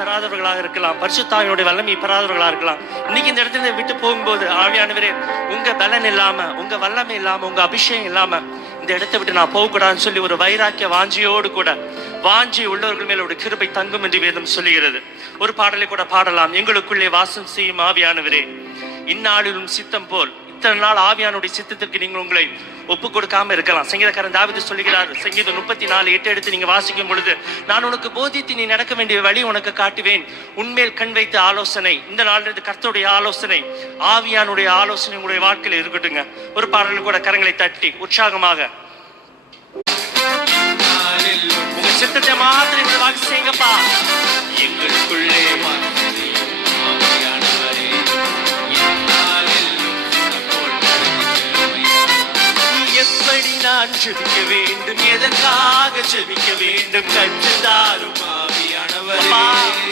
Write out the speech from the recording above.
பெறாதவர்களாக இருக்கலாம், பரிசுத்தாவினுடைய வல்லமை பெறாதவர்களாக இருக்கலாம். இன்னைக்கு இந்த இடத்துல விட்டு போகும்போது ஆவியானவரே, உங்க பலன் இல்லாம, உங்க வல்லமை இல்லாம, உங்க அபிஷேகம் இல்லாம இந்த இடத்தை விட்டு நான் போகக்கூடாதுன்னு சொல்லி ஒரு வைராக்கிய வாஞ்சியோடு கூட, வாஞ்சி உள்ளவர்கள் மேல ஒரு கிருபை தங்கும் என்று வேதம் சொல்லுகிறது. ஒரு பாடலை கூட பாடலாம். எங்களுக்குள்ளே வாசம் செய்யும் ஆவியானவரே, இந்நாளிலும் சித்தம் போல். இத்தனை நாள் ஆவியானுடைய சித்தத்திற்கு நீங்கள் உங்களை ஒப்பு கொடுக்காம இருக்கலாம். சங்கீதக்காரன் தாவீது சொல்லுகிறார், சங்கீதம் 34:8 எடுத்து நீங்க வாசிக்கும் பொழுது, நான் உனக்கு போதித்து நீ நடக்க வேண்டிய வழி உனக்கு காட்டுவேன், உன்மேல் கண் வைத்த ஆலோசனை. இந்த நாளிலிருந்து கர்த்தருடைய ஆலோசனை, ஆவியானுடைய ஆலோசனை உங்களுடைய வாழ்க்கையில் இருக்கட்டுங்க. ஒரு பாடலில் கூட கரங்களை தட்டி உற்சாகமாக உங்க சித்தத்தை மாத்திரம் இந்த வாக்கு செய்யுங்கப்பா. எங்களுக்குள்ளே எப்படி நான் ஜெபிக்க வேண்டும், எதற்காக ஜெபிக்க வேண்டும், கற்றுத்தாரும் ஆவியானவரே.